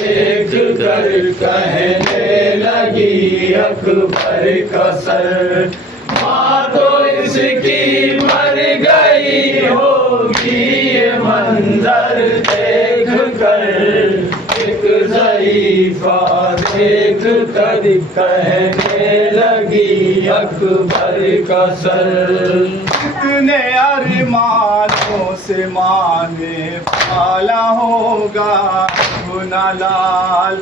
देख कर कहने लगी अकबर का सर। माँ तो इसकी मर गई होगी ये मंजर देख कर, एक ज़रीफ़ा देख कर कहने लगी अकबर का सर। कितने अरमानों से माँ ने पाला होगा गुना लाल,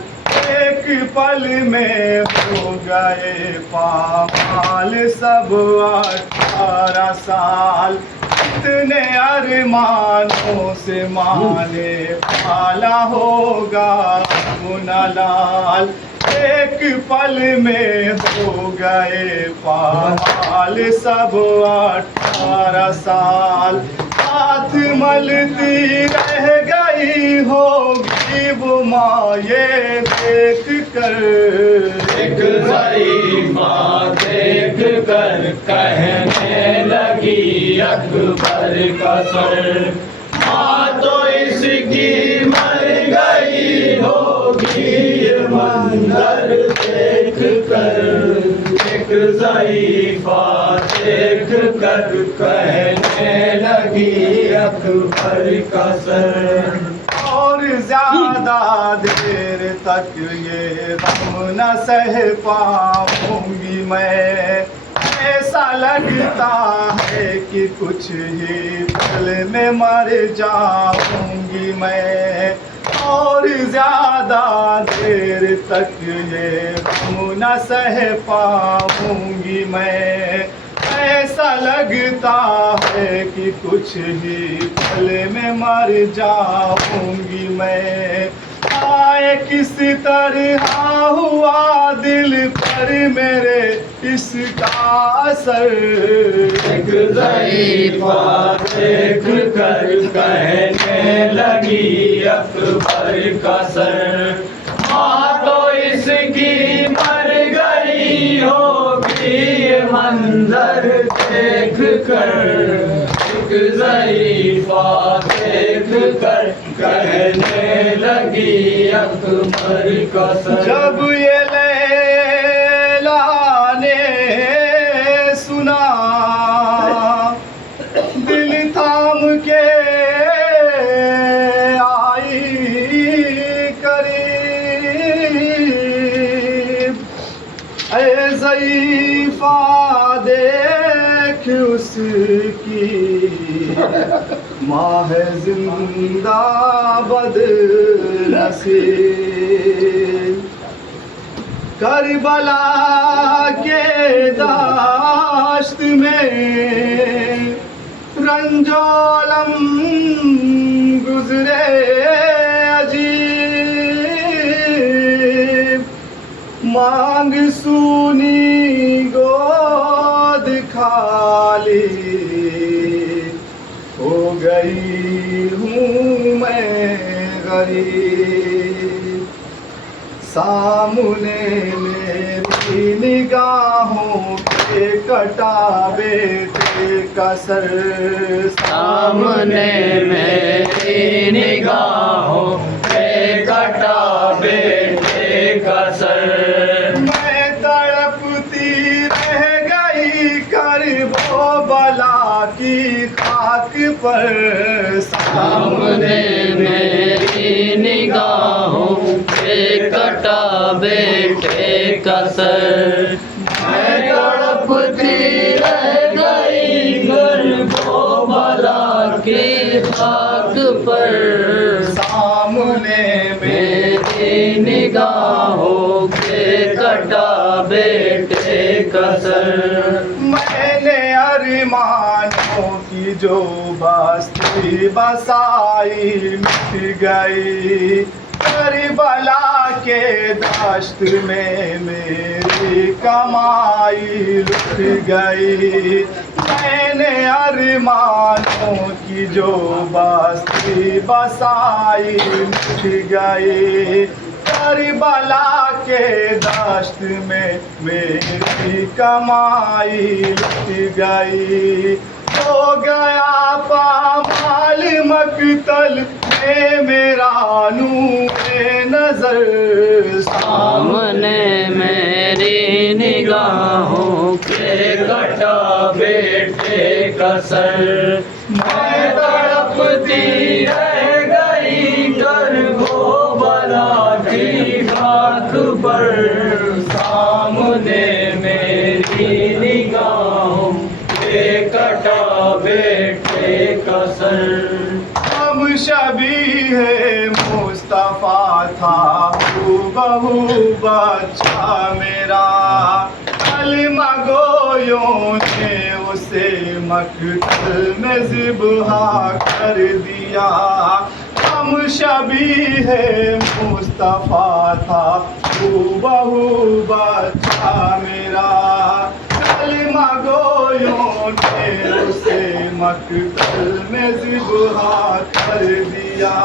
एक पल में हो गए पामाल सब 18 साल। कितने अरमानों से माँ ने पाला होगा गुना लाल, एक पल में हो गए पामाल सब 18 साल। हाथ मलती रह गई होगी वो माँ ये देख कर, एक ज़रीफ़ा देख कर कहने लगी अकबर का सर। माँ तो इसकी मर गई होगी ये मंजर देख कर, एक ज़रीफ़ा देख कर कहने लगी अकबर का सर। और ज्यादा देर तक ये गम न सह पाऊंगी मैं, ऐसा लगता है कि कुछ ही पल में मर जाऊंगी मैं। और ज्यादा देर तक ये गम न सह पाऊंगी मैं, ऐसा लगता है कि कुछ ही पल में मर जाऊंगी मैं। आए किस तरह हुआ दिल पर मेरे इसका असर, एक ज़रीफ़ा देख कर कहने लगी अकबर का सर। माँ तो इसकी मर गई होगी ये मंजर देख कर, एक ज़रीफ़ा देख कर कहने लगी अकबर का सर। जब ये लैला ने सुना दिल थाम के आई करीब, ऐ ज़रीफ़ा देख उसकी माँ है जिंदा बदनसीब। करबला के दाश्त में रंजोलम गुजरे अजीब, मांग सुनी गोद खाली, हो गई हूँ मैं गरीब। सामने मेरी निगाहों पे कटा बेटे का सर, सामने मेरी निगाहों पे कटा बेटे का सर। मैं तड़पती रह गई करबला की खाक पर, सामने मेरी निगाहों पे कटा बेटे का सर। मैं तड़पती रह गई करबला के खाक पर, सामने मेरी निगाहों पे कटा बेटे का सर। मैंने अरमानों की जो बस्ती बसाई मिट गई, करबला के दश्त में मेरी कमाई लुट गई। मैंने अरमानों की जो बस्ती बसाई मिट गई, करबला के दश्त में मेरी कमाई लुट गई। हो गया पामाल मकतल मेरा नूरे नजर सामने मेरी निगाहों के कटा बेटे का सर। मैं तड़पती रह गई कर वो बला की खाक पर, सामने मेरी निगाहों के कटा बेटे का सर। हम शबीह मुस्तफा था हूबहू बच्चा मेरा, कलमा गोयों ने उसे मकतल में ज़िबहा कर दिया। हम शबीह मुस्तफा था हूबहू बच्चा मेरा, कलमा गोयों ने उसे मकतल में ज़िबहा कर दिया।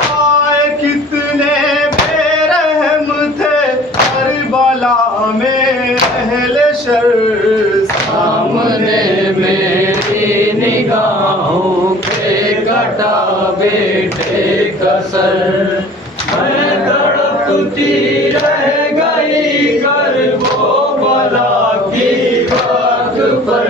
आए कितने बेरहम थे करबला में अहले शर, सामने मेरी निगाहों के कटा बेटे का सर। मैं तड़पती रह गई कर वो बला की खाक पर,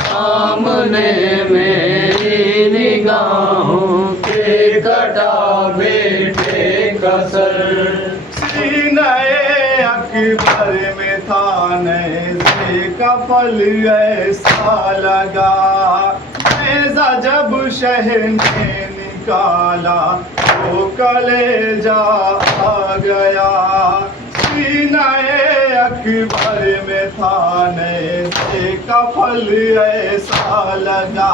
सामने मेरी निगाहों के कटा बेटे का सर। सीने अकबर में था नेज़े का फल ऐसा लगा, नेज़ा जब शहर ने निकाला तो कलेजा आ गया। सीने अकबर में था नेज़े का फल ऐसा लगा,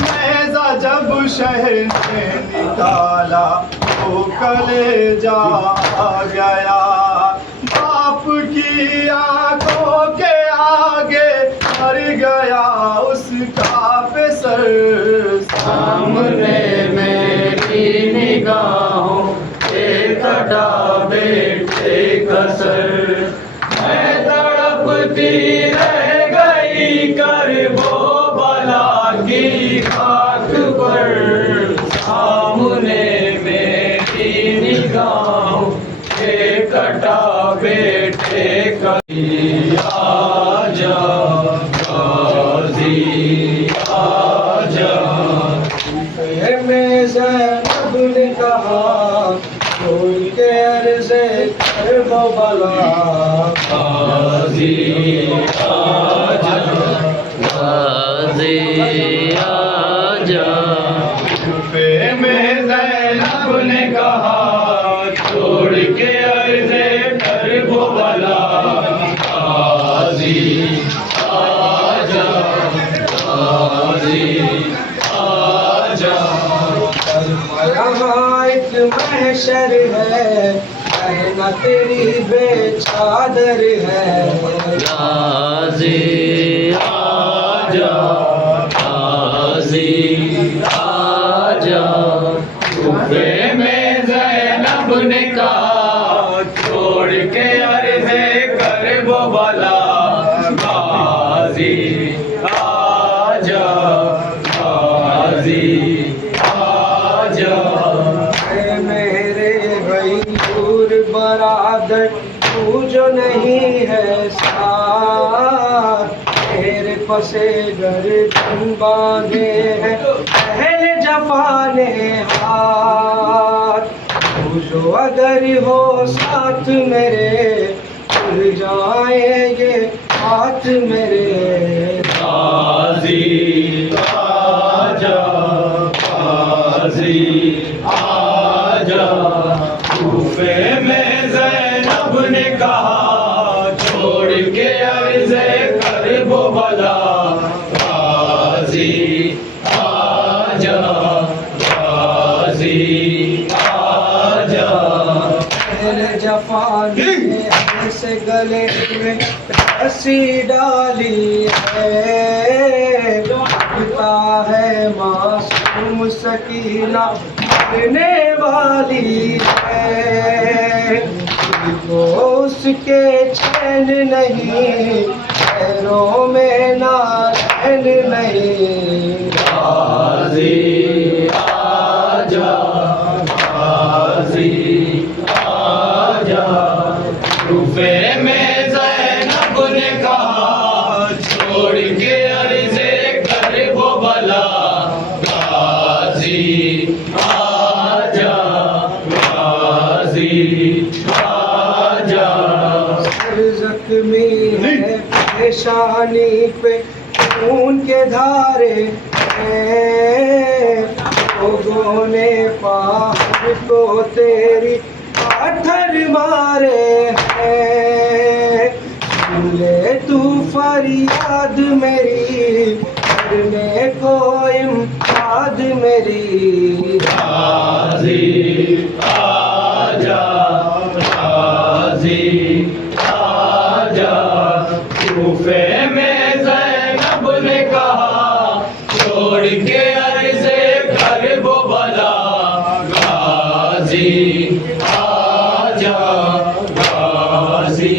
नेज़ा जब शहर ने निकाला तो कलेजा आ गया। बाप की आंखों के आगे मर गया उसका पेसर, सामने मेरी निगाहों के कटा बेटे का सर। मैं तड़पती रह गई कर वो बला की खाक पर, सामने मेरी निगाहों के कटा बेटे का। आजा गाज़ी आजा, में ज़ैनब ने कहा कोई के अर्ज़े कर वो बला। गाज़ी आजा गाज़ी आजा, कूफे में ज़ैनब ने कहा छोड़ के अर्ज़े कर वो बला। गाज़ी आजा गाज़ी आजा, यहाँ एक महशर है, कहना तेरी बेचादर है। गाज़ी आजा गाज़ी आजा, कूफे में ज़ैनब ने कहा छोड़ के अर्ज़े कर वो बला। गाज़ी आजा गाज़ी आजा, ऐ मेरे गयूर बरादर तू जो नहीं है साथ, तेरे पसे गर्दन बांधे हैं पहले जफाने हाथ। तू जो अगर हो साथ मेरे खुल जाएंगे हाथ मेरे। गाज़ी आजा गाज़ी आजा, कूफे में ज़ैनब ने कहा छोड़ के अर्ज़े कर वो बला। गाज़ी आजा गाज़ी आजा, पहले जफाने ऐसे गले में रस्सी डाली है, पिता है मासूम सकीना मरने वाली है। वो उसके चैन नहीं, पैरों में ना चैन नहीं। गाज़ी आजा आजा। रूफे में ज़ैनब ने कहा छोड़ के अर्ज़े कर वो भला गाजी आजा, गाजी आजा। सर जख्मी है पेशानी पे खून के धारे हैं, लोगों ने पहाड़ को तेरी पत्थर मारे हैं। सुन ले तू फरियाद मेरी, करने को इम्दाद मेरी। गाजी आजा, गाजी आजा। कूफे में ज़ैनब ने कहा छोड़ के अर्ज़े कर वो भला गाजी आजा, गाजी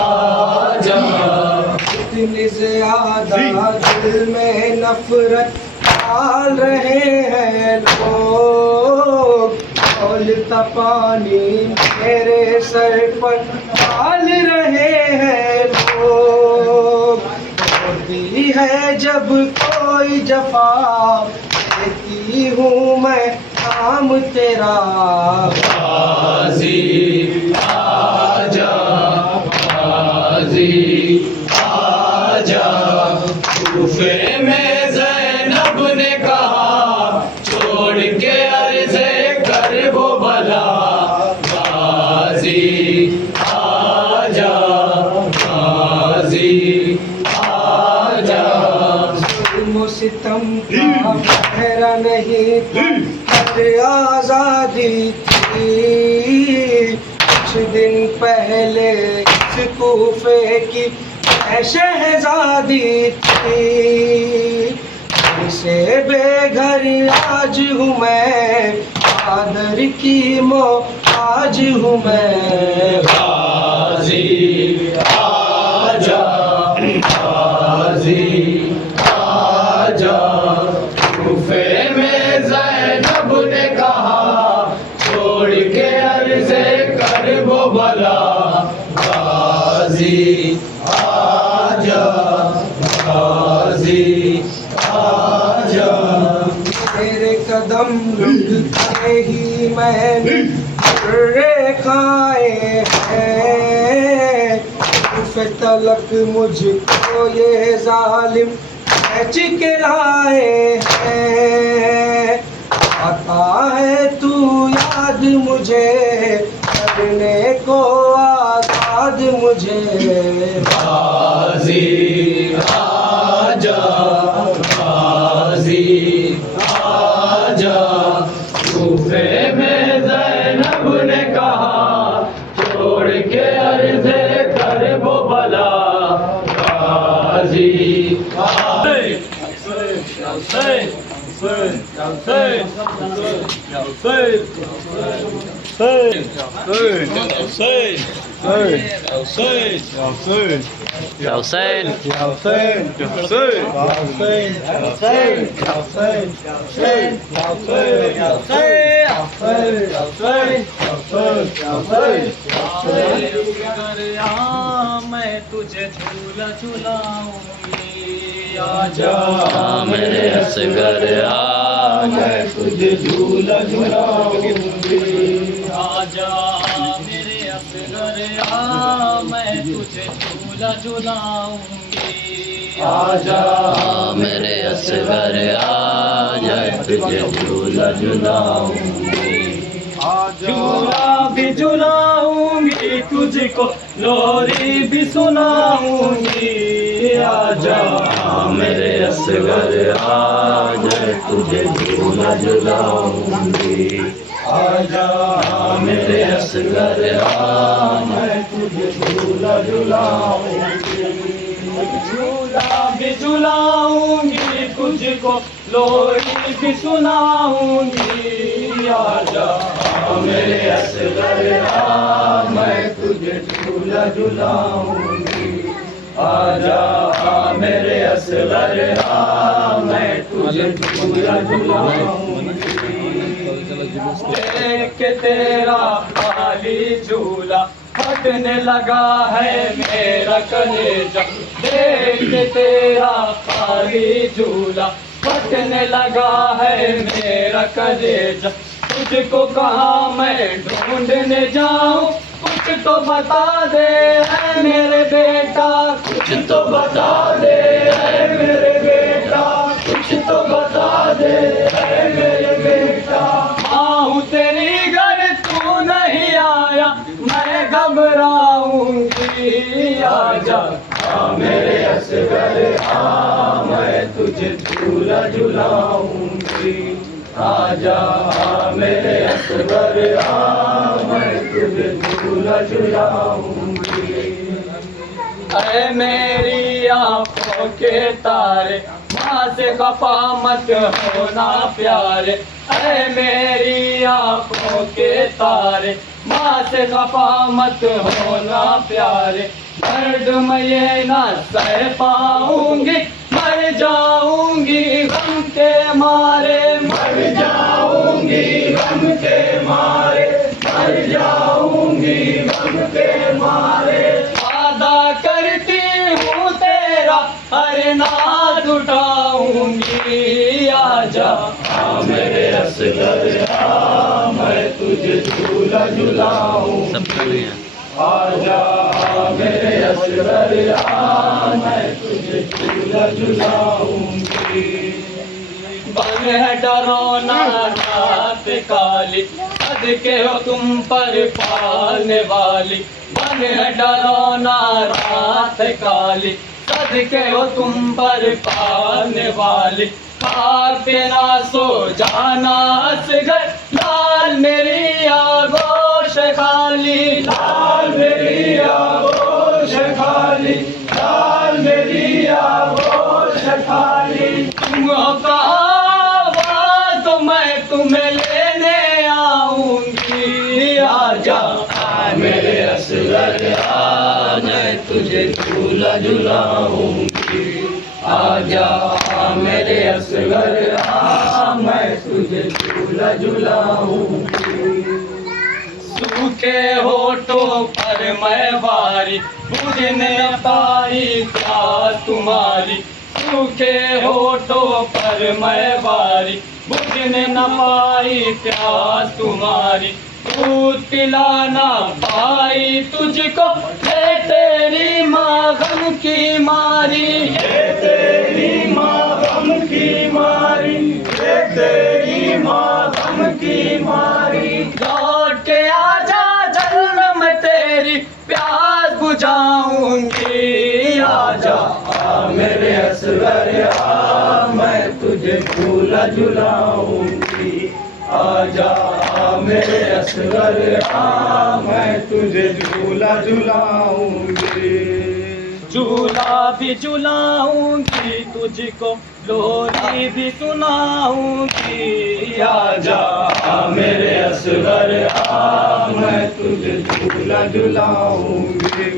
आजा। इतनी ज्यादा दिल में नफरत डाल रहे हैं लोग, खौलता पानी मेरे सर पर डाल रहे हैं लोग। होती है जब कोई जफा देती हूँ मैं काम तेरा। गाजी आजा, गाजी आजा। कूफे में ज़ैनब ने कहा छोड़ के अर्ज़े कर वो भला गाजी आजा, गाजी आजा। जुल्म सितम का पहरा नहीं था, पर आजादी थी। कुछ दिन पहले इस कूफे की शहजादी थी। से बेघर आज हूँ मैं, आदर की मोहताज हूँ मैं। गाजी आजा, गाजी आजा। कूफे में ज़ैनब ने कहा छोड़ के अर्ज़े कर वो भला गाजी आजा, गाजी आजा। तेरे कदम रुकते ही मैंने रे खाए हैं। कूफे तलक मुझको ये जालिम खींच के लाए हैं। आता है तू याद मुझे, करने को आजाद मुझे। गाजी आजा, गाजी आजा। कूफे में ज़ैनब ने कहा छोड़ के अर्ज़े कर वो भला गाजी मैं तुझे झूला झूलाऊंगी आजा मेरे असगर आ मैं तुझे झूला झूलाऊंगी आजा मेरे असगर आ मैं तुझे झूला झूलाऊंगी आजा मेरे असगर आ जाए तुझे झूला झूलाऊंगी झूला भी झूलाऊंगी तुझको लोरी भी सुनाऊंगी आजा मेरे असगर आ जाए तुझे झूला झूलाऊंगी आजा मेरे असगर आ मैं तुझे झूला झूलाऊंगी झूला भी झूलाऊंगी तुझको लोरी भी सुनाऊंगी आजा मेरे असगर आ मैं तुझे झूला झूलाऊंगी आजा मेरे असगर आ मैं तुझे झूला झूलाऊंगी देख के तेरा खाली झूला फटने लगा है मेरा कलेजा। देख के तेरा खाली झूला फटने लगा है मेरा कलेजा। तुझको कहाँ मैं ढूंढने जाऊं, कुछ तो बता दे ऐ मेरे बेटा, कुछ तो बता दे ऐ मेरे बेटा, कुछ तो बता दे ऐ मेरे बेटा। आऊं तेरी घर तू नहीं आया, मैं घबराऊंगी। आजा आ मेरे असगर आ, मैं तुझे झूला झुलाऊंगी। आजा आ मेरे असगर आ, मैं तुझे झूला झुलाऊंगी। ऐ मेरी आंखों के तारे, माँ से खफा मत होना प्यारे। ऐ मेरी आंखों के तारे, माँ से खफा मत होना प्यारे। दर्द मैं ये ना सह पाऊंगी, मर जाऊंगी गम के मारे, मर जाऊंगी गम के मारे, मर जाऊंगी गम के मारे। वादा करती हूँ तेरा हर नाथ उठाऊंगी। आजा आ मेरे असगर आ, मैं तुझे झूला झुलाऊंगी। आजा आ मेरे असगर आ, मैं तुझे झूला झुलाऊंगी। बन है डरोना रात काली, सदके हो तुम पर पालने वाली। बन है डरोना रात काली, सदके हो तुम पर पालने वाली। खाक पे ना सो जाना असगर, लाल मेरी आगोश खाली, लाल मेरी आगोश खाली, लाल मेरी आगोश खाली। तुम हो कहाँ तो मैं तुम्हें लेने आऊंगी। आजा आ मेरे असगर आ, मैं तुझे झूला झुलाऊंगी। आजा आ मेरे असगर आ, मैं तुझे झूला झुलाऊंगी। सूखे होठों पर मैं वारी, बुझने पाई प्यास तुम्हारी। सूखे होठों पर मैं वारी, बुझने न पाई प्यास तुम्हारी। दूध पिलाना पाई तुझको, ये तेरी माँ गम की मारी, ये तेरी माँ गम की मारी, ये तेरी माँ गम की मारी। लौट के आजा जल्द मैं तेरी प्यास बुझाऊंगी। आजा आ मेरे असगर आ, मैं तुझे झूला झुलाऊंगी। आजा आ मेरे असगर आ, मैं तुझे झूला झुलाऊंगी। झूला भी झुलाऊंगी तुझको, लोरी भी सुनाऊंगी। आजा आ मेरे असगर आ, मैं तुझे झूला झुलाऊंगी।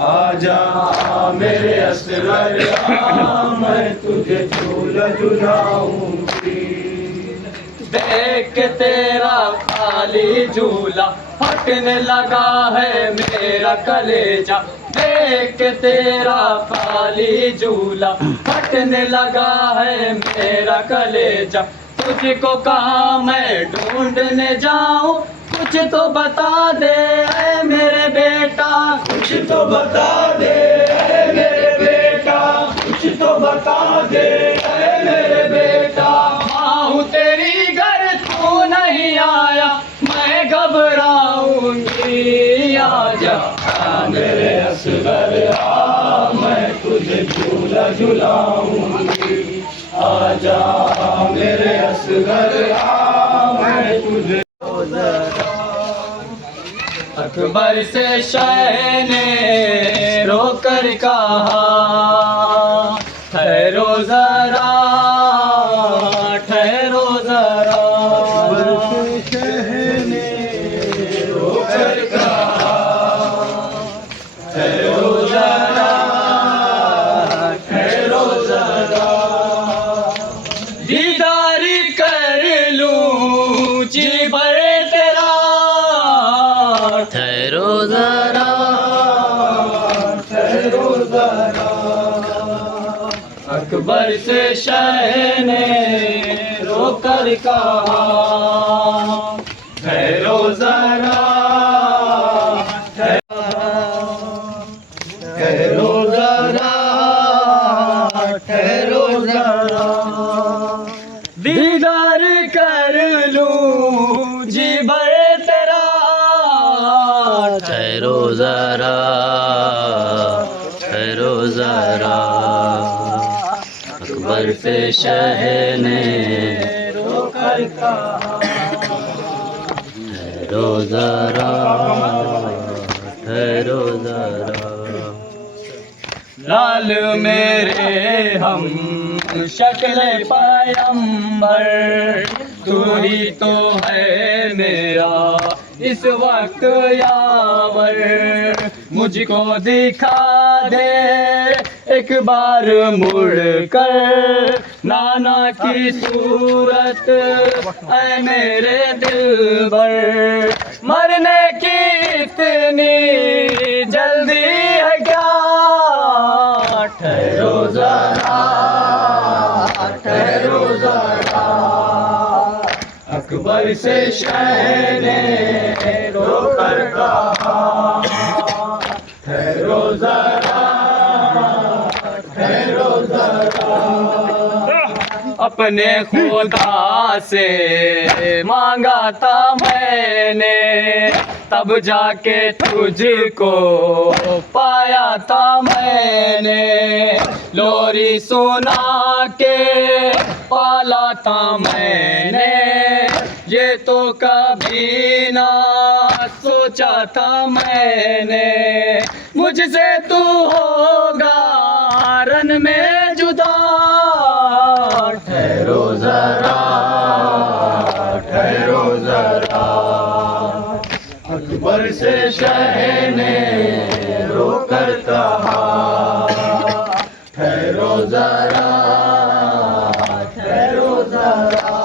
आजा आ मेरे असगर आ, मैं तुझे झूला झुलाऊंगी। देख के तेरा खाली झूला फटने लगा है मेरा कलेजा। देख के तेरा खाली झूला फटने लगा है मेरा कलेजा। तुझको कहाँ मैं ढूंढने जाऊं, कुछ तो बता दे ऐ मेरे बेटा, कुछ तो बता दे ऐ मेरे बेटा, कुछ तो बता दे ऐ मेरे बेटा। आऊं तेरी घर तू नहीं आया, मैं घबराऊंगी। आजा आ मेरे असगर आ, मैं तुझे झूला झुलाऊंगी। आजा आ मेरे असगर आ, मैं तुझे। अकबर से शाह ने रोकर कहा, ठहरो जरा, ठहरो जरा। रोकर कहा, ठहरो जरा, ठहरो जरा। दीदारी कर लूं जी भर ठहरो जरा, ठहरो जरा। अकबर से शाह ने रोकर कहा, ठहरो जरा, ठहरो जरा, ठहरो जरा। दीदार कर लूं जी भर तेरा, ठहरो जरा, ठहरो जरा। अकबर से शाह ने रोकर कहा, ठहरो जरा, ठहरो जरा। लाल मेरे हम शक्ल पैगंबर, तू ही तो है मेरा इस वक्त यावर। मुझको दिखा दे एक बार मुड़ कर नाना की सूरत, ऐ मेरे दिलबर। मरने की इतनी जल्दी है क्या, ठहरो जरा, ठहरो जरा। अकबर से शाह ने रोकर कहा, ठहरो जरा, ठहरो जरा। अपने खुदा से मांगा था मैंने, तब जाके तुझको पाया था मैंने। लोरी सुना के पाला था मैंने, ये तो कभी ना सोचा था मैंने। मुझसे तू होगा रन में जुदा, ठहरो जरा, ठहरो जरा। अकबर से शाह ने रोकर कहा, ठहरो जरा, ठहरो जरा।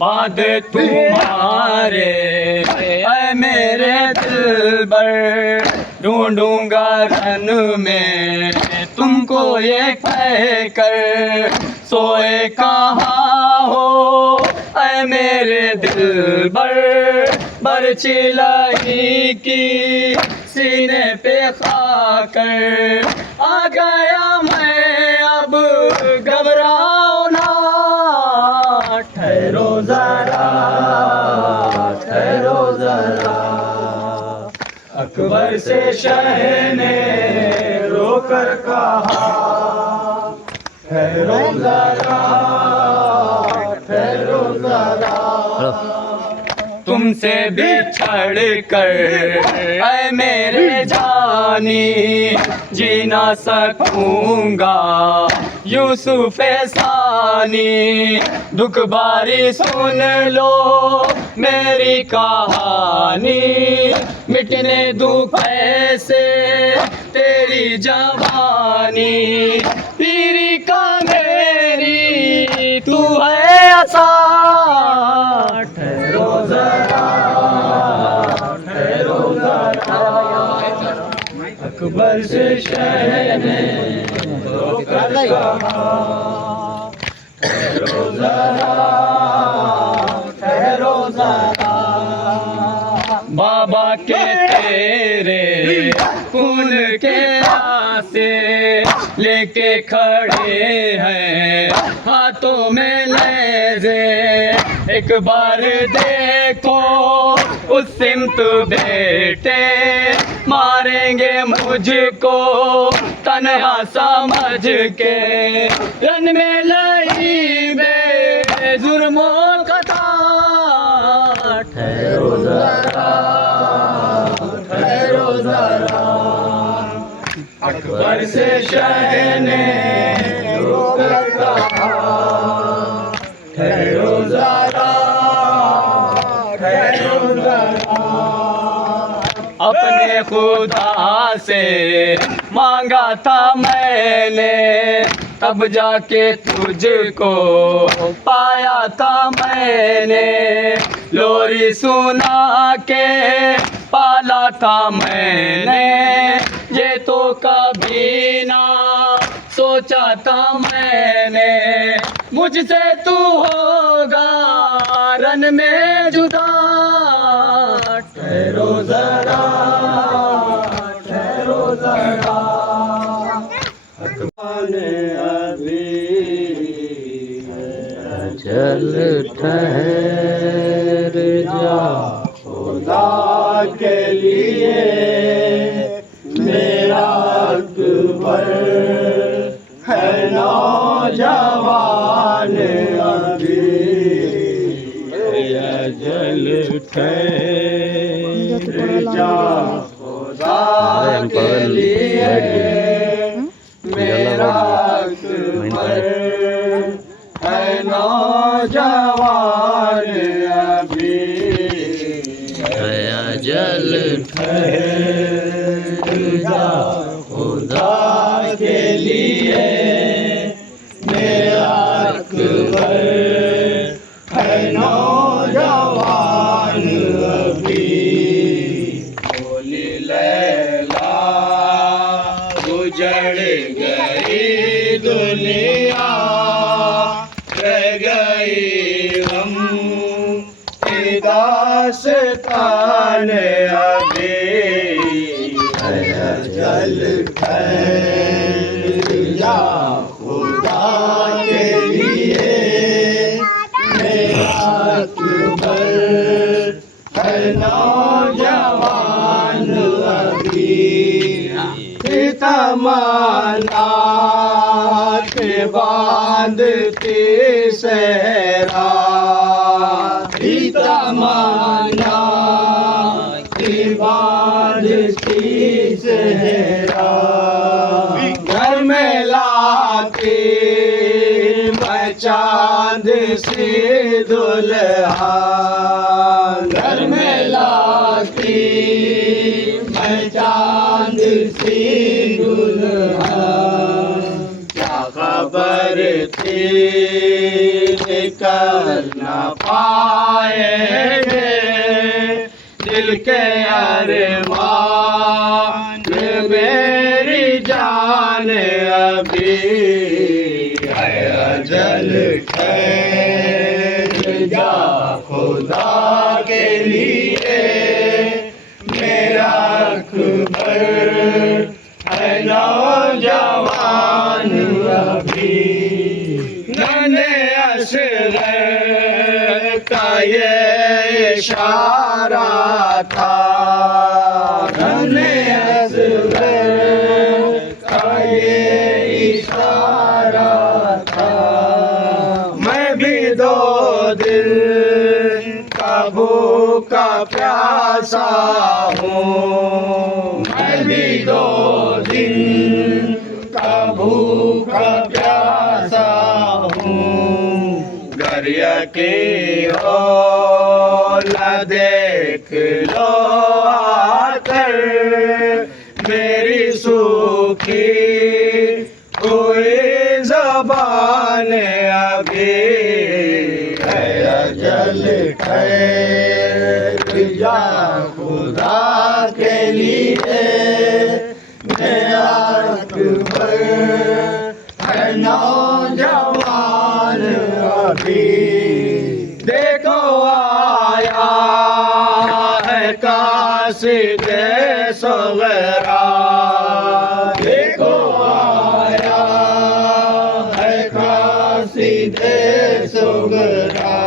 बाद तुम्हारे ऐ मेरे दिलबर, ढूंढूंगा रन में तुमको ये कह कर। सोए कहाँ हो ऐ मेरे दिलबर, बरछी लाई की सीने पे खाकर। आ गया मैं अब घबराओ ना, ठहरो जरा, ठहरो जरा। अकबर से शाह ने रोकर कहा, ठहरो जरा, ठहरो जरा। तुमसे बिछड़ कर ऐ मेरे जानी, जी ना सकूंगा यूसुफ सानी। दुख बारी सुन लो मेरी कहानी, मिटने दूँ कैसे तेरी जवानी। पीरी का मेरी तू है आसा, ठहरो जरा, ठहरो जरा। अकबर से शाह ने रोकर कहा, ठहरो जरा, ठहरो जरा। बाबा के तेरे खून के आसे लेके खड़े हैं हाथों में लेज़े। एक बार देखो उस सिमत बेटे, मारेंगे मुझको तन्हा समझ के। रन में लई बे जुर्मों कथा, ठहरो जरा, ठहरो जरा। अकबर से शाह ने रोकर कहा, ठहरो जरा, ठहरो जरा। अपने खुदा से मांगा था मैंने, तब जाके तुझको पाया था मैंने। लोरी सुना के पाला था मैंने, ये तो कभी ना सोचा था मैंने, मुझसे तू होगा रन में जुदा। ठहरो जरा, ठहरो जरा, अभी चल ठहर जा, खुदा के लिए मेरा अकबर है नौजवान अभी, चल ठहर जा खुदा के लिए मेरा अकबर है नौजवान अभी, जल ठहर जा, खुदा के लिए मेरा अकबर है नौजवान अभी। बोली लैला उजड़ गई दुनिया, रह गई हम दास्तान अभी, जल ठहर जा खुदा के लिए मेरा अकबर है नौजवान अभी। तमन्ना के बांधती सहरा, तमन्ना की बांधती सहरा, घर में लाती मैं चांद सी दुल्हा, घर में लाती मैं चांद सी दुल्हा, क्या खबर थी निकल न पाएंगे दिल के अरमान, मेरी जान अभी है अजल ठहर जा खुदा के लिए मेरा अकबर है नौजवान अभी। नन्हे असग़र का ये इशारा था, नन्हे असग़र का ये इशारा था, मैं भी दो दिल का भूखा प्यासा हूँ, मैं भी दो दिन का भूखा प्यासा हूँ, घर की हो न देख लो आकर मेरी सूखी कोई ज़बान अभी है अजल ठहर जा खुदा के लिए मेरा अकबर है नौजवान अभी। देखो आया है कासिद सग़रा, देखो आया है कासिद सग़रा,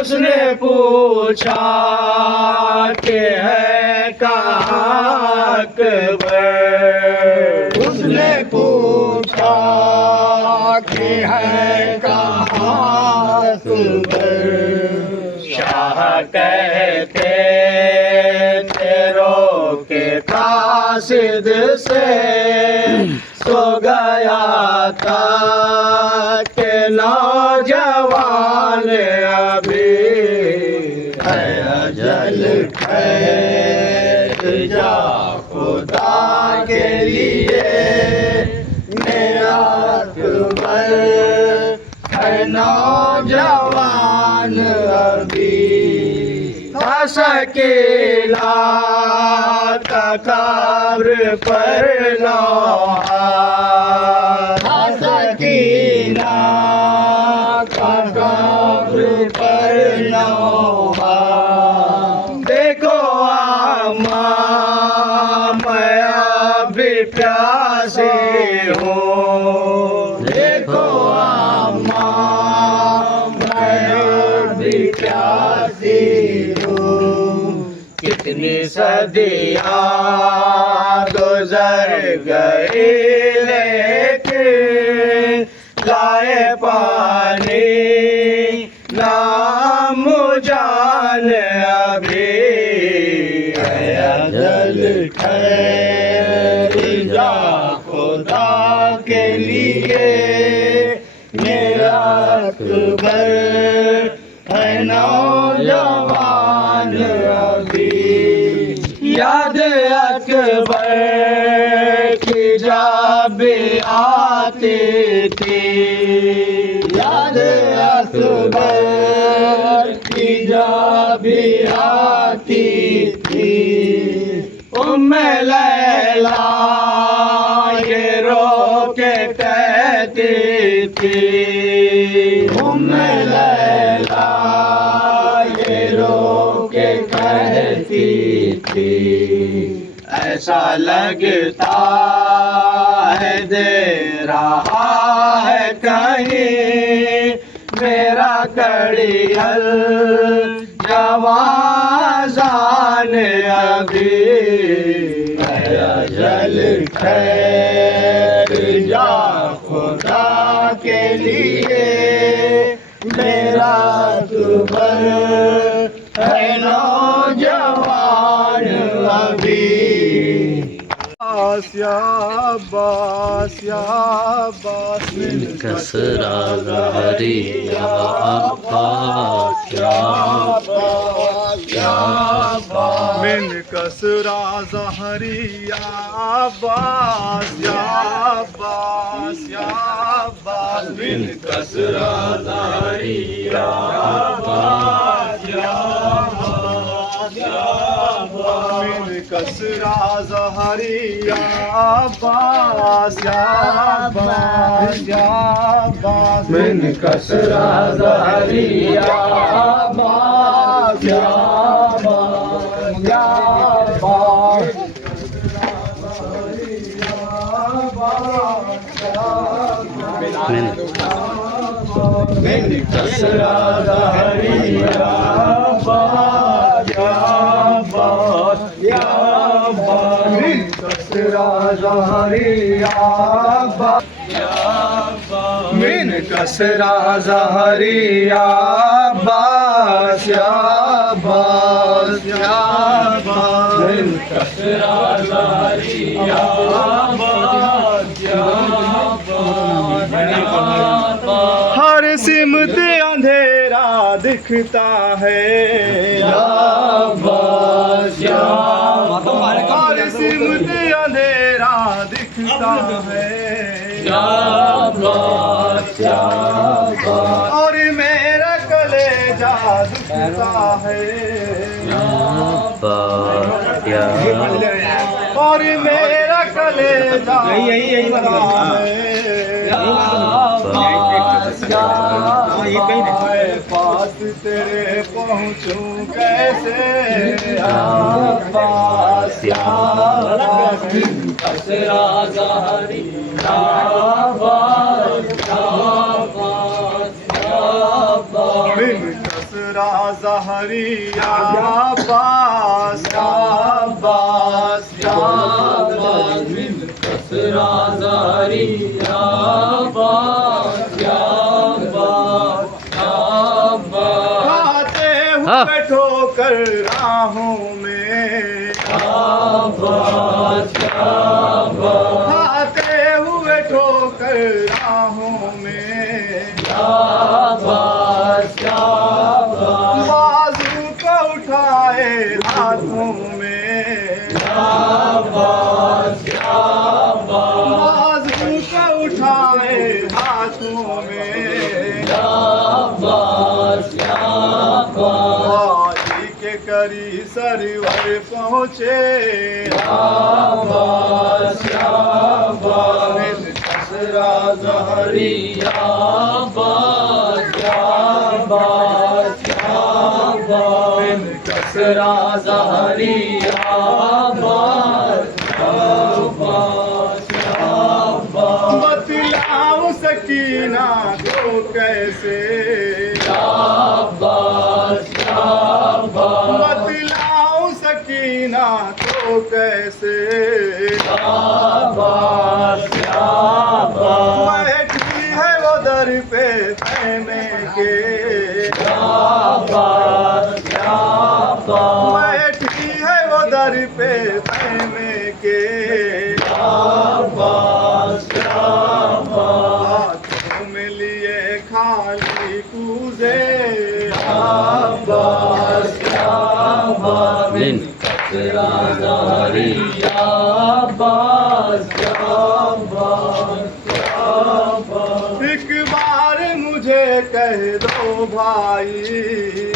उसने पूछा कि है कहाँ अकबर, उसने पूछा कि है कहाँ अकबर, शाह कहते तेरो के कासिद से सो गया था कि नौजवान अभी है अजल ठहर जा खुदा के लिए मेरा अकबर है नौजवान अभी। सकेला कब्र पर नौहा सकीना कब्र पर नौहा देखो अम्मा मैं अभी प्यासे हूँ देखो अम्मा मैं अभी प्यासी हूँ कितनी सदियाँ गुजर गई लेकिन लाए पानी नाम जान अभी जल ठहर जा खुदा के लिए मेरा अकबर है नौजवान अभी याद अकबर की जब आती थी याद अकबर की जब आती थी लैला ये रो के कहती थी लैला ये रो के कहती थी ऐसा लगता है दे रहा है कहीं मेरा कड़ियल जवान अभी जल ठहर जा खुदा के लिए मेरा अकबर है नौजवान अभी या अब्बास कसरा ज़हरी या अब्बास या मिन कसरा ज़हरी या अब्बास मिन कसरा ज़हरी या अब्बास मिन कसरा ज़हरी या अब्बास मिन कसरा ज़हरी या अब्बास मिन कसरा ज़हरी या मिन कसरा ज़हरी मिन कसरा ज़हरी या अब्बास मिन कसरा ज़हरी या हर सिमत अंधेरा दिखता है हर सिमत अंधेरा दिखता है और मेरा कलेजा दुखता है और मेरा कलेजा पास तेरे पहुँचूं कैसे कसरा ज़हरी मिन कसरा ज़हरी या अब्बास मिन कसरा ज़हरी या खाते हुए ठोकर राहों में खाते हुए ठोकर राहों में बाजू को उठाए हाथों में बाजू को उठाए हाथों में वादी के करीब घर पहुँचे शाबाश शाबाश बिन कसरा ज़हरी शाबाश शाबाश शाबाश बिन कसरा ज़हरी शाबाश शाबाश शाबाश बतलाऊं सकीना को कैसे शाबाश शाबाश बतलाऊं सकीना को कैसे शाबाश शाबाश बैठी है वो दर पे कहने के शाबाश शाबाश बैठी है वो दर पे कहने के शाबाश शाबाश हाथों में लिए खाली कूजे शाबाश शाबाश बिन कसरा ज़हरी शाबाश शाबाश शाबाश एक बार मुझे कह दो भाई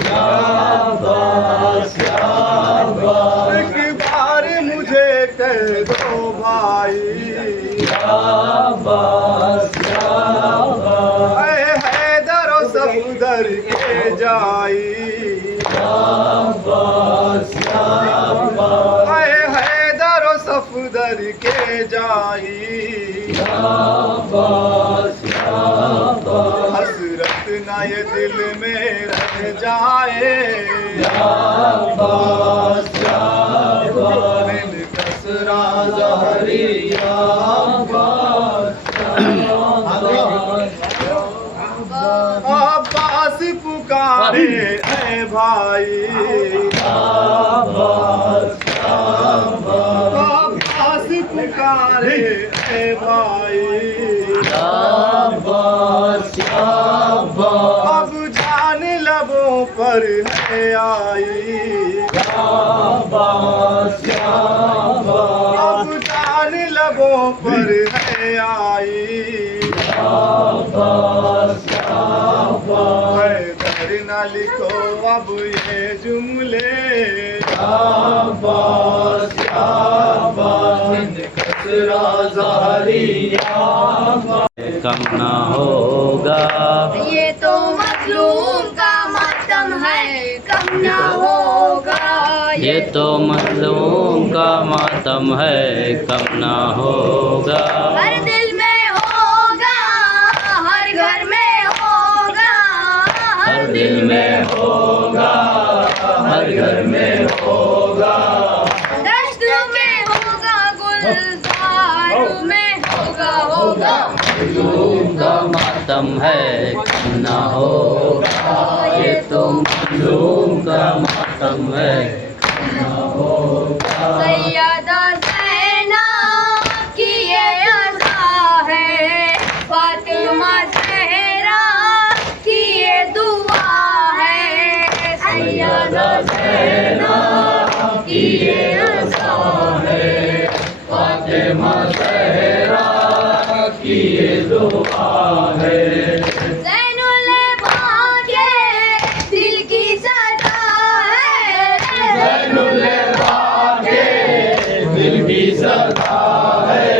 शाबाश शाबाश एक बार मुझे कह दो भाई शाबाश शाबाश ऐ हैदर ओ सफदर के जाई शाबाश शाबाश ऐ हैदर ओ सफदर के जाई शाबाश शाबाश हसरत ना ये दिल में रह जाए शाबाश शाबाश बिन कसरा ज़हरी अब्बास पुकारे है भाई अब्बास पुकारे है भाई अब जान लबों पर है आई अब जान लबों पर है आई हैदर ना लिखो अब ये जुमले कसरा ज़हरी कम ना होगा ये तो मजलूम का मातम है, कम ना होगा। ये तो मजलूम का मातम है, कम ना होगा। हर दिल में होगा, हर घर में होगा, हर दिल में होगा हर घर में होगा दश्त में होगा, गुलजार में होगा, होगा। मजलूम का मातम है, कम ना होगा। ये तो मजलूम का मातम है, कम ना होगा। सैयदा ज़ैनब की ये अज़ा है, फातिमा ज़हरा की ये दुआ है। सैयदा ज़ैनब की ये अज़ा है, फातिमा ज़हरा की ये दुआ है। ज़ैनुल बाके दिल की सदा है, ज़ैनुल बाके दिल की सदा है।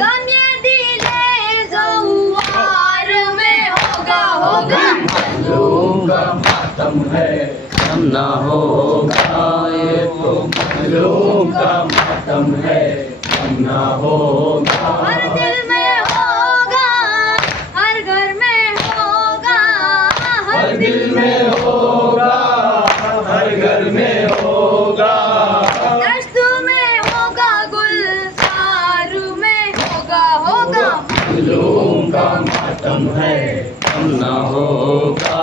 गम ये दिले ज़ौवार में होगा, होगा। मजलूम का मातम है, कम ना होगा। ये तो मजलूम का मातम है, कम ना होगा। हर दिल में होगा, हर घर में होगा, हर दिल में होगा हर घर में होगा दश्त में होगा, गुलजार में होगा, होगा। मजलूम का मातम है, कम ना होगा।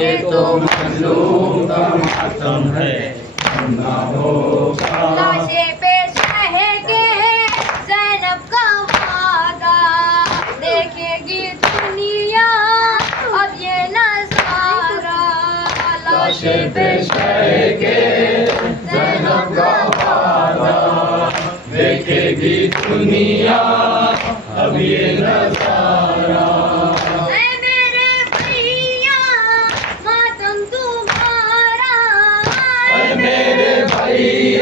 ये तो मजलूम का मातम है, कम ना होगा। लाशें पे शहके ज़ैनब का वादा, देखेगी दुनिया अब ये नज़ारा। लाशें पे शहके ज़ैनब का वादा, देखेगी दुनिया अब ये नज़ारा। ऐ मेरे भैया मातम तुम्हारा, ऐ मेरे भैया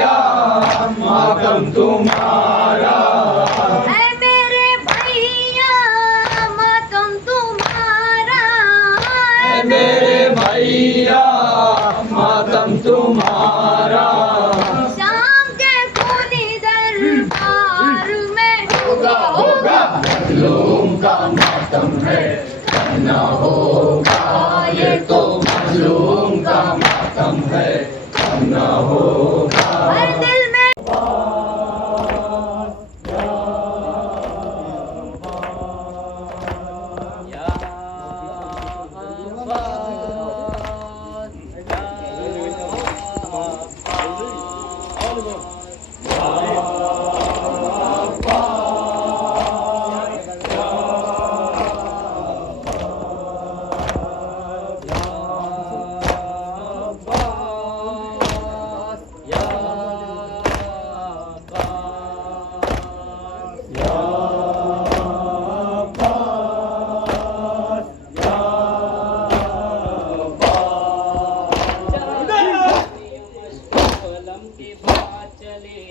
अलम की बात चली,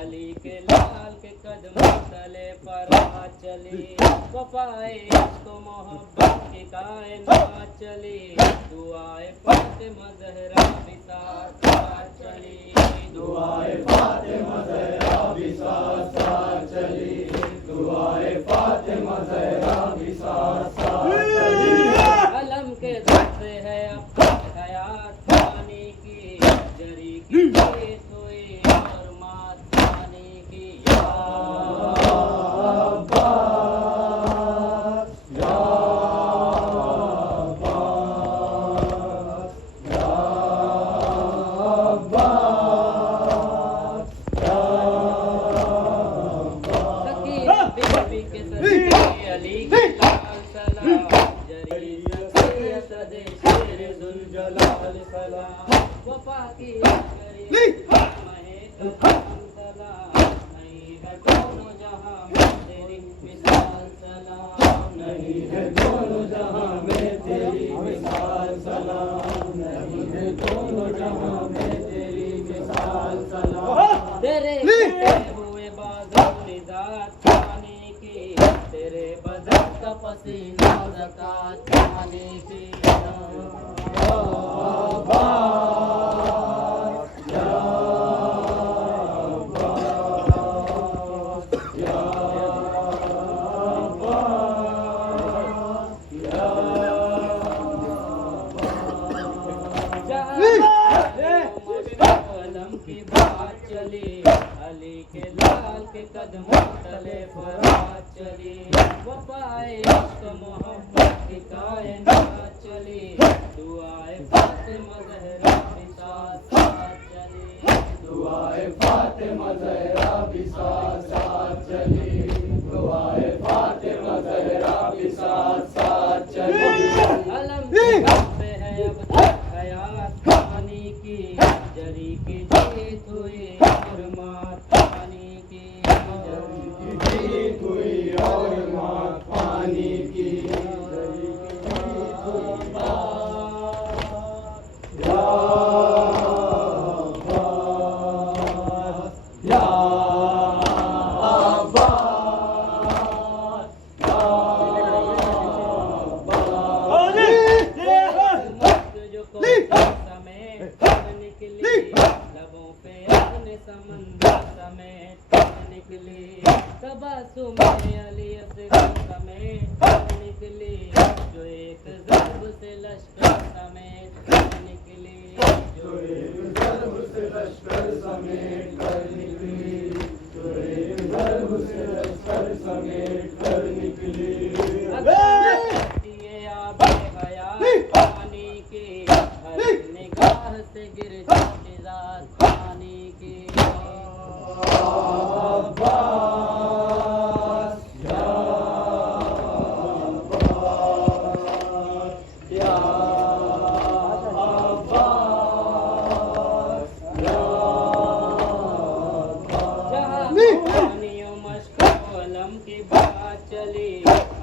अली के लाल के कदम तले पर हाथ चली, वफाए तो मोहब्बत की कायनात चली, दुआए फातिमा ज़हरा भी साथ साथ चली, दुआए फातिमा ज़हरा भी साथ साथ चली, दुआए फातिमा ज़हरा भी साथ साथ चली। अलम के दर से है अब तक हयात पानी की, जरी की जीत हुई और मात पानी की। या अब्बास, या अब्बास, या अब्बास, या अब्बास। सकीना बीबी के सदके अली के लाल सलाम, जरी सकी सदे शेर जुलजलाल सलाम, वफा की करी महे कदम सलाम, नहीं है दोनों जहां में तेरी मिसाल सलाम, नहीं है दोनों जहां में तेरी मिसाल सलाम, नहीं है दोनों जहां में तेरी मिसाल सलाम। तेरे कटे हुए बाजों निजात पाने की, तेरे बदन का पसीना ज़कात पाने की। अलम की बात चली, अली के लाल के कदम तले पर हाथ चली, वफाए इश्क मोहब्बत की कायनात चली, दुआए फातिमा ज़हरा भी साथ साथ चली, दुआए फातिमा ज़हरा भी साथ साथ चली, दुआए फातिमा ज़हरा भी साथ साथ चली। अलम के दम पे है अब तक हयात पानी की, जरी की जीत हुई और मात पानी की, जीत हुई और मात पानी की। या अब्बास, या अब्बास, या मस्त जो को समेत निकली, लबों पे अपने समंदर समेत निकली, तबस्सुम अली असगर समेत निकली, जो एक ज़र्ब से लश्कर समेत निकली, जो एक ज़र्ब से लश्कर समेट कर निकली, जो एक ज़र्ब से लश्कर समेट कर निकली। ये आबे हयात पानी की, हर निगाह से गिर जाती ज़ात पानी की। अब्बास, या अब्बास, या अब्बास, या जहाँ पानियों मश्क अलम की बात चली,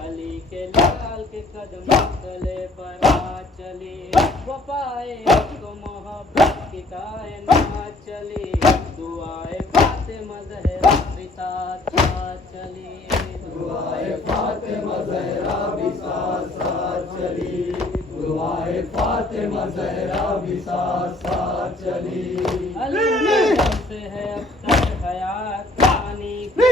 अली के लाल के कदम तले पर हाथ चली, वफाए को मोहब्बत की कायनात चली, दुआए फातिमा ज़हरा भी साथ साथ चली, दुआए फातिमा ज़हरा भी साथ साथ चली, दुआए फातिमा ज़हरा भी साथ साथ चली। अली के दम से है अब तक हयात पानी की,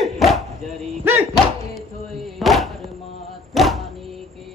जरी की जीत हुई और मात पानी की।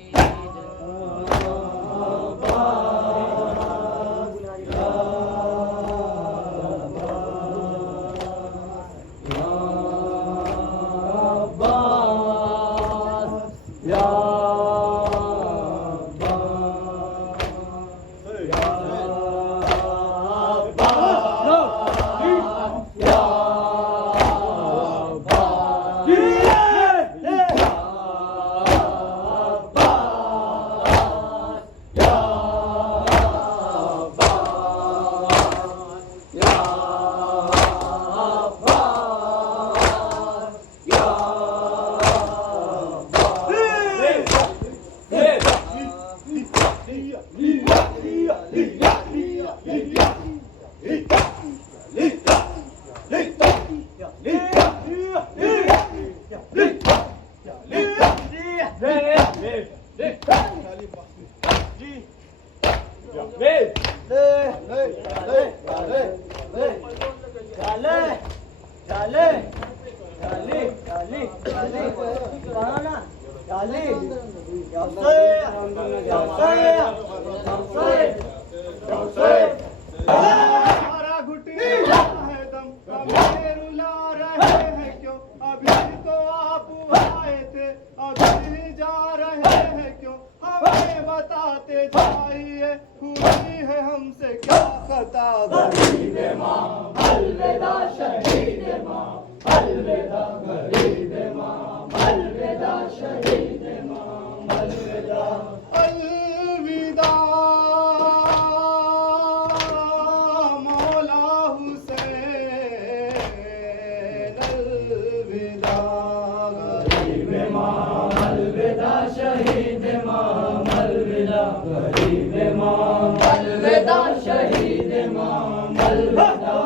Ali. हमारा घुटना है दम, हमें रुला रहे हैं क्यों? अभी तो आप आए थे, अभी जा रहे हैं क्यों? हमें बताते जाइए, हुई है हमसे क्या खता? गरीब माँ अलविदा, शहीद माँ अलविदा, गरीब माँ अलविदा, शहीद माँ अलविदा, अलविदा मौला हुसैन, अलविदा गरीब माँ अलविदा, शहीद माँ अलविदा, गरीब माँ अलविदा, शहीद माँ अलविदा।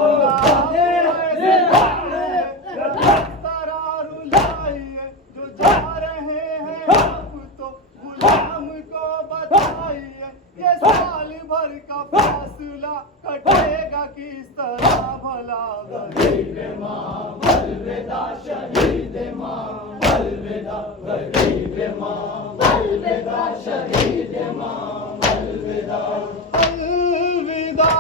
जो जा रहे हैं आप तो गुलाम को बताइए, ये साल भर का फासला कटेगा किस तरह भला? गरीब माँ अलविदा, शहीद माँ अलविदा, गरीब माँ अलविदा, शहीद माँ अलविदा, अलविदा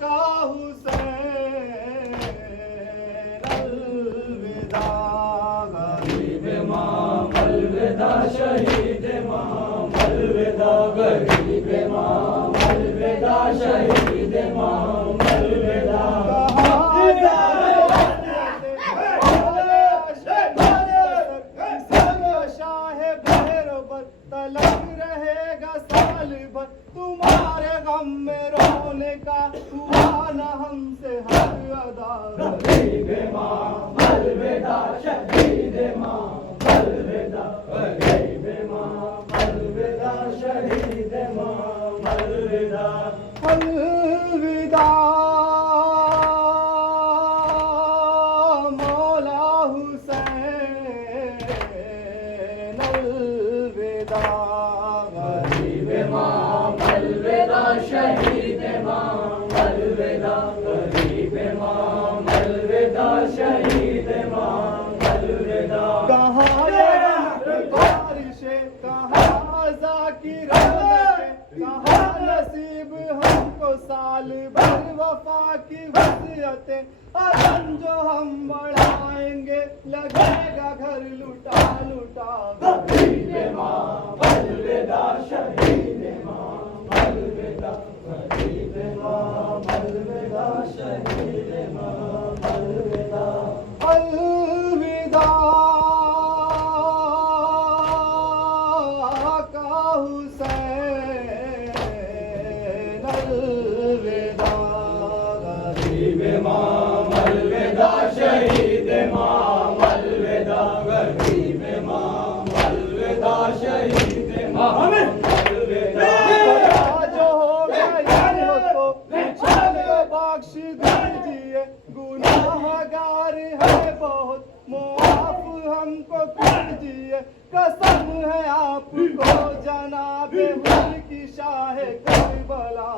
का हुसैन, अलविदा गरीब माँ अलविदा, शहीद माँ अलविदा, गरीब माँ अलविदा, शहीद माँ अलविदा। तलब रहेगा साल भर तुम्हारे गम में रोने का, हुआ न हमसे हर अदा। गरीब माँ अलविदा, शहीद माँ अलविदा, गरीब माँ अलविदा, शहीद माँ अलविदा, अलविदा मौला हुसैन, अलविदा गरीब माँ अलविदा, शहीद माँ अलविदा, गरीब माँ अलविदा, शहीद माँ अलविदा। कहाँ बारिशें, कहाँ ज़ाकिर रौनकें, कहाँ नसीब हमको साल भर वफा की वसीयतें। अदम जो हम बढ़ाएंगे लगेगा घर लुटा लुटा। गरीब माँ अलविदा, शहीद माँ अलविदा, गरीब माँ अलविदा, शहीद माँ अलविदा, अलविदा का हुसैन, अलविदा गरीब माँ अलविदा, शहीद माँ अलविदा, गरीब माँ अलविदा, शहीद माँ अलविदा। जो हो गया तो बख्श दीजिए, गुनाहगार है बहुत, मुआफ हमको कीजिए। कसम है आपको जनाबे हुल की शाह करबला।